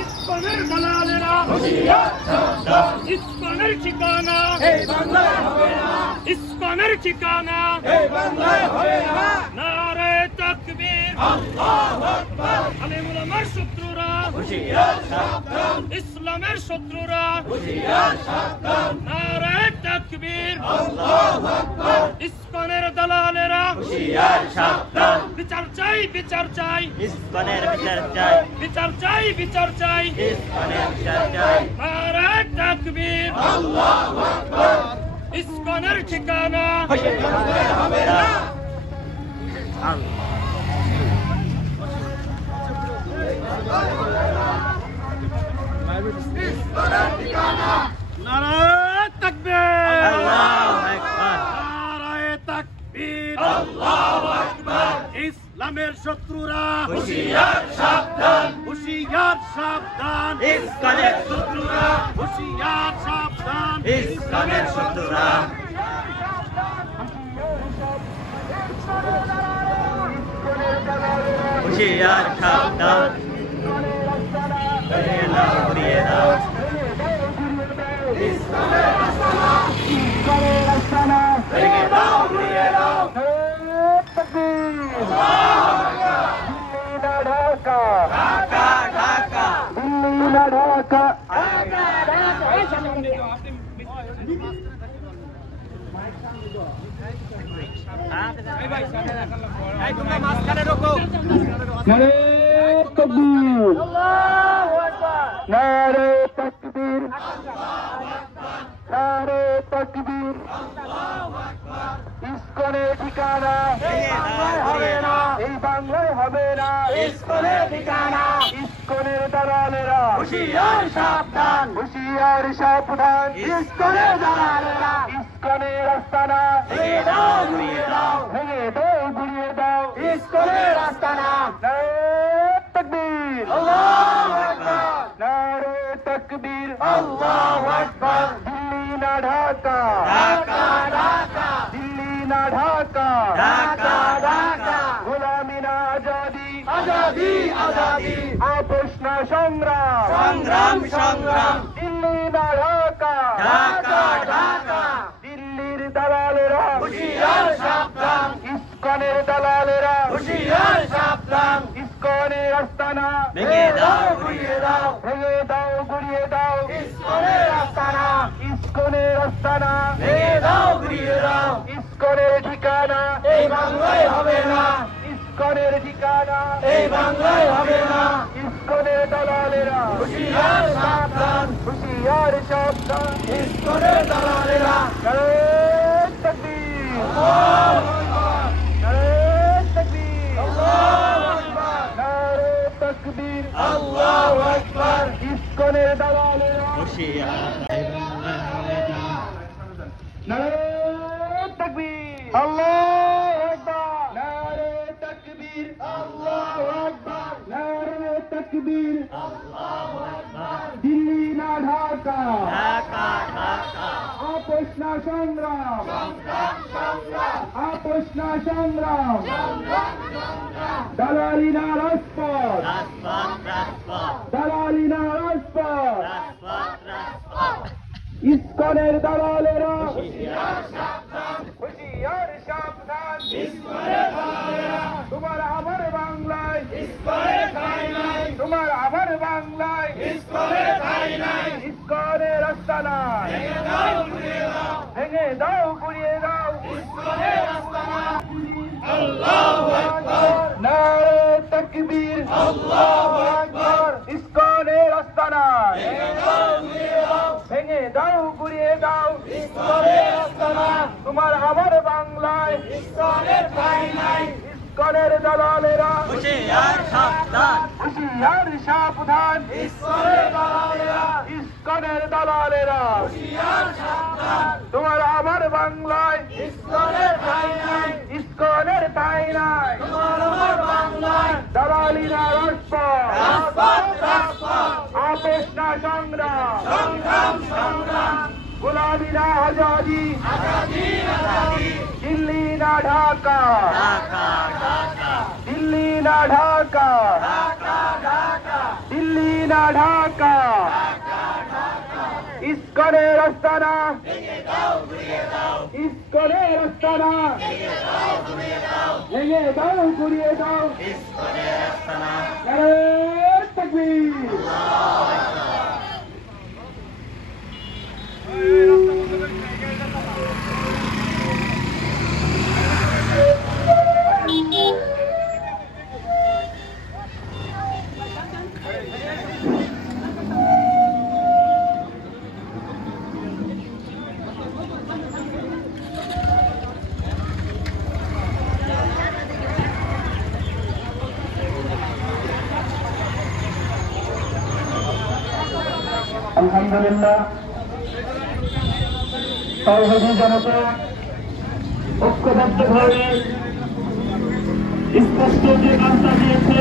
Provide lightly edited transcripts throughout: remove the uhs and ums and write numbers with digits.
ইসকনের দালালেরা ইসকনের ঠিকানা ইসকনের ঠিকানা নারে তাকবীর আলেমুল আমার শত্রুরা ইসলামের শত্রুরা নারে তাকবীর ইসকনের দালালেরা বিচার চাই বিচার চাই ইসকনের বিচার চাই বিচার চাই বিচার চাই ইসকনের বিচার চাই নারে তাকবীর আল্লাহু আকবার ইসকনের ঠিকানা হবে না নারে তাকবীর আল্লাহু আকবার নারে তাকবীর আল্লাহু আকবার ইসলামের শত্রুরা হুশিয়ার সাবধান হুশিয়ার সাবধান ইসকনের শত্রুরা হুশিয়ার সাবধান ইসকনের শত্রুরা হুশিয়ার সাবধান ঘুরিয়ে দাও ভেঙে দাও ঘুরিয়ে দাও ঢাকা ঢাকা তোমরা মাঝখানে রোকো নারে তাকবীর আল্লাহু আকবার নারে তাকবীর নারে তাকবীর আল্লাহু আকবার ইসকনের ঠিকানা এই বাংলায় হবে না ইসকনের ঠিকানা ইসকনের দালালেরা হুশিয়ার সাবধান হুশিয়ার সাবধান ইসকনের দালালেরা ইসকনের আস্তানা ভেঙে দাও ঘুরিয়ে দাও ভেঙে দাও গুড়িয়ে দাও ইসকনের আস্তানা নারে তাকবীর আল্লাহু আকবার নারে তাকবীর আল্লাহু আকবার দিল্লি না ঢাকা ঢাকা ঢাকা দিল্লি না ঢাকা ঢাকা ঢাকা গোলামি না আজাদি আজাদি আজাদি আপোষ না সংগ্রাম সংগ্রাম সংগ্রাম দিল্লি না ঢাকা ঢাকা ঢাকা দিল্লির দালালেরা হুশিয়ার সাবধান ইসকনের দালালেরা হুশিয়ার সাবধান ইসকনের আস্তানা ভেঙে দাও ঘুরিয়ে দাও ভেঙে দাও গুড়িয়ে দাও ইসকনের আস্তানা ইসকনের আস্তানা ভেঙে দাও ঘুরিয়ে দাও ইসকনের ঠিকানা এই বাংলায় হবে না ইসকনের ঠিকানা এই বাংলায় হবে না ইসকনের দালালেরা হুশিয়ার সাবধান হুশিয়ার সাবধান ইসকনের দালালেরা নারে তাকবীর নারে তাকবীর নারে তাকবীর আল্লাহু আকবার ইসকনের দালালেরা হুশিয়ার নারে তাকবীর আল্লাহু আকবার নারে তাকবীর আল্লাহু আকবার নারে তাকবীর আল্লাহু আকবার দিল্লি না ঢাকা ঢাকা ঢাকা আপোষ না সংগ্রাম আপোষ না সংগ্রাম দালালি না রাজপথ রাজপথ রাজপথ দালালি না রাজপথ রাজপথ রাজপথ ইসকনের দালালেরা হুশিয়ার সাবধান হুশিয়ার সাবধান ইসকনের দালালেরা তোমার আমার বাংলায় ইসকনের ঠাঁই নাই তোমার আমার বাংলায় ইসকনের ঠাঁই নাই ইসকনের আস্তানা ভেঙে দাও ঘুরিয়ে দাও ভেঙে দাও গুড়িয়ে দাও ইসকনের আস্তানা আল্লাহু আকবার নারে তাকবীর আল্লাহু আকবার ইসকনের আস্তানা ভেঙে দাও ঘুরিয়ে দাও ভেঙে দাও গুড়িয়ে দাও ইসকনের আস্তানা তোমার আমার বাংলায় ইসকনের ঠাঁই নাই ইসকনের দালালেরা হুশিয়ার সাবধান হুশিয়ার সাবধান ইসকনের দালালেরা ইসকনের দালালেরা হুশিয়ার সাবধান তোমার আমার বাংলায় ইসকনের ঠাঁই নাই ইসকনের ঠাঁই নাই তোমার আমার বাংলায় দালালি না রাজপথ রাজপথ রাজপথ আপোষ না সংগ্রাম সংগ্রাম সংগ্রাম গোলামি না আজাদি আজাদি আজাদি দিল্লি না ঢাকা ঢাকা ঢাকা দিল্লি না ঢাকা ঢাকা ঢাকা দিল্লি মদিনা ঢাকা ইসকনের আস্তানা ইসকনের আস্তানা ভেঙে দাও ঘুরিয়ে দাও নারায়ে তাকবীর আলহামদুলিল্লাহ তাওহীদি জনতা ঐক্যবদ্ধভাবে স্পষ্ট যে বার্তা দিয়েছে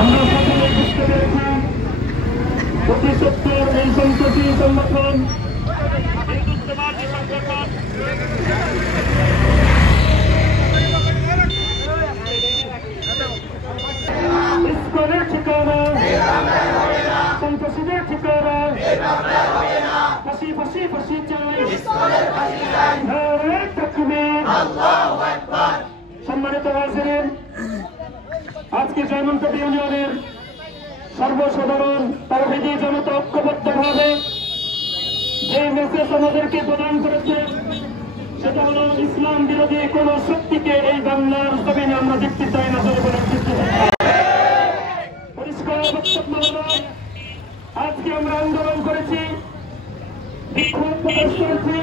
আমরা সকলে বুঝতে পেরেছি অতি সত্তর এই সন্ত্রাসী সংগঠন হিন্দুত্ববাদী সংগঠন ইসকনের ঠিকানা সন্ত্রাসীদের ঠিকানা ফাঁসি ফাঁসি ফাঁসি চাই নারায়ে তাকবীর সম্মানিত হাজিরিন আজকে জয়মন্তী ইউনিয়নের সর্বসাধারণ তাওহীদি জনতা ঐক্যবদ্ধভাবে যে মেসেজ আমাদেরকে প্রদান করেছে সেটা হলো ইসলাম বিরোধী কোন শক্তিকে এই বাংলার জমিনে আমরা দেখতে চাই না পরিষ্কার বক্তব্য হলো আজকে আমরা আন্দোলন করেছি বিক্ষোভ প্রকাশ করেছি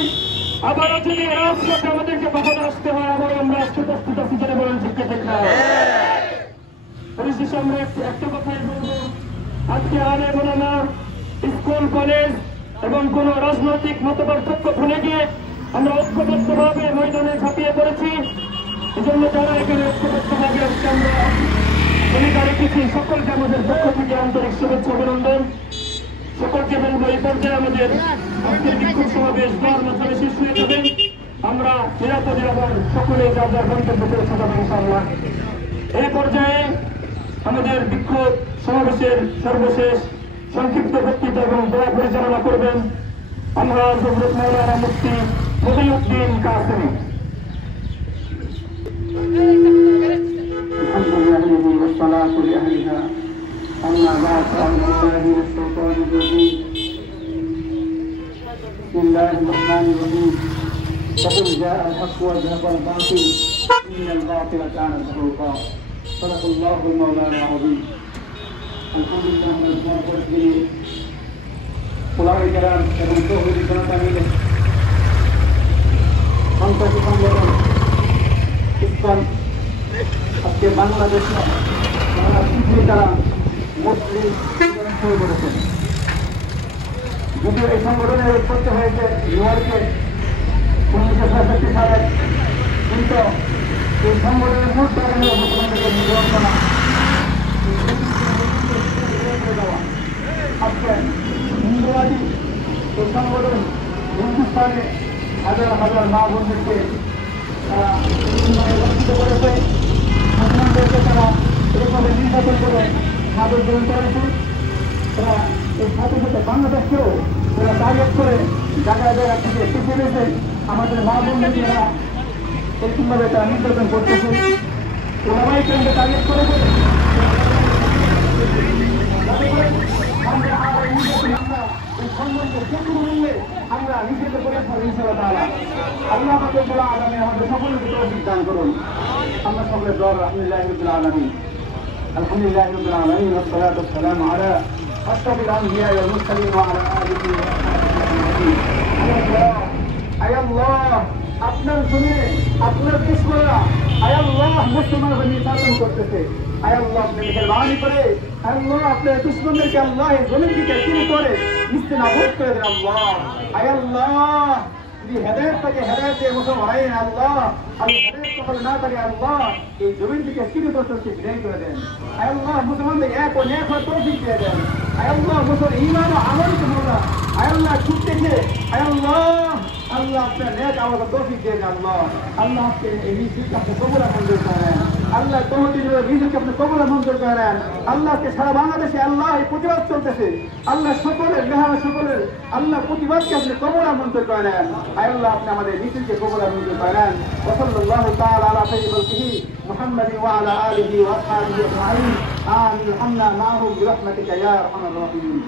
আবারও যদি রাজপথে আমাদেরকে বাধা আসতে হয় আবার আমরা আসতে প্রস্তুত আছি যারা বলেন ঠিক দেখা পরিশেষে আমরা একটা কথাই বলবো আজকে আলেম ওলামা স্কুল কলেজ এবং কোন রাজনৈতিক মতপার্থক্য ভুলে গিয়ে আমরা ঐক্যবদ্ধভাবে ময়দানে ঝাঁপিয়ে পড়েছি এজন্য যারা এখানে ঐক্যবদ্ধভাবে আসছে আমরা ভূমিকা রেখেছি সকলকে আমাদের পক্ষ থেকে আন্তরিক শুভেচ্ছা অভিনন্দন সকলকে বলবো এই পর্যায়ে আমাদের আজকের বিক্ষোভ সমাবেশ দর মাথায় শেষ হয়ে যাবে আমরা নিরাপদে আবার সকলে যার যার গন্তব্য পৌঁছে যাবো ইনশাআল্লাহ এই পর্যায়ে আমাদের বিক্ষোভ সমাবেশের সর্বশেষ সংক্ষিপ্ত বক্তৃতা এবং দোয়া পরিচালনা করবেন আমরা হযরত মাওলানা মুফতি মহিউদ্দিন কাসেমী والصلاة لأهلها أما بعد أعوذ بالله من الشيطان الرجيم بسم الله الرحمن الرحيم فقل جاء الحق وزهق الباطل إن الباطل كان زهوقا صدق الله المولانا العظيم الحمد لله رب العالمين ওলামায়ে কেরাম এবং তাওহীদি জনতা মিলে সন্ত্রাসী সংগঠন ইসকন আজকে বাংলাদেশে তারা মুসলিম হয়ে পড়েছেন যদিও এই সংগঠনের উৎপত্তি হয়েছে নিউইয়র্কে 1966 সালে কিন্তু এই সংগঠনের মূল কারণ হল মুসলমানদেরকে নির্যাতন করা আজকে হিন্দুবাদী এই সংগঠন হিন্দুস্তানে হাজার হাজার মা বোনদেরকে তারা বঞ্চিত করেছে মুসলমানদেরকে তারা এরকমভাবে নির্যাতন করে স্বাধীন গ্রহণ করেছে তারা এই সাথে সাথে বাংলাদেশকেও তারা টার্গেট করে জায়গায় জায়গা থেকে পিছিয়ে দিয়েছে আমাদের মা বোনদেরকে তারা এরকমভাবে তারা নির্যাতন করতেছে ওলামায়ে কেরামকে টার্গেট করেছে আমরা নিষেধ করে আল্লাহ আমাদের সকলকে তৌফিক দান করুন আমরা সকলে দোয়া আলহামদুলিল্লাহি রাব্বিল আলামিন আলহামদুলিল্লাহি রাব্বিল আলামিন ওয়াসসালাতু ওয়াসসালামু আলা আশরাফিল আমবিয়া ওয়াল মুরসালিন ওয়া আলা আলিহি ওয়া সাহবিহি আয় আল্লাহ আপনার শুনে আপনার দুশমনরা আয় আল্লাহ মুসলমানদের নির্যাতন করতেছে আয় আল্লাহ আপনি মেহেরবানি করে আয় আল্লাহ আপনার দুশমনদেরকে আল্লাহ এই জমিন থেকে দূর করে নিস্তেনাবুদ করে দেন আল্লাহ আয় আল্লাহ যদি হেদায়েত থেকে হেদায়েত দিয়ে মুসলমান হয় না আল্লাহ আমি হেদায়েত কবুল না করি আল্লাহ এই জমিন থেকে চিরতরকে বিদায় করে দেন আয় আল্লাহ মুসলমানদের এক ও নেক হওয়ার তৌফিক দিয়ে দেন আয় আল্লাহ মুসলমান ঈমান ও আমল কবুল আয় আল্লাহ ছুটতেছে আয় আল্লাহ আল্লাহ আপনার নেক আমল তৌফিক দিয়ে দেন আল্লাহ আল্লাহ আপনি এই মিছিল আপনি কবুল করে দেন আল্লাহ তহবিলের রিজিক আপনি কবুল মঞ্জুর করে নেন। আল্লাহকে সারা বাংলাদেশে আল্লাহ এই প্রতিবাদ চলতেছে, আল্লাহ সকলের মেহমান সকলের আল্লাহ প্রতিবাদকে আপনি কবুল মঞ্জুর করে নেন। আল্লাহ আপনি আমাদের মিছিলকে কবুল মঞ্জুর করে নেন। ওয়াসাল্লাল্লাহু তাআলা আলা সাইয়্যিদিহি মুহাম্মাদ ওয়া আলা আলিহি ওয়া আসহাবিহি আজমাইন। আমিন। হামনা মাহুম বিরহমাতিকা ইয়া আরহামার রাহিমিন।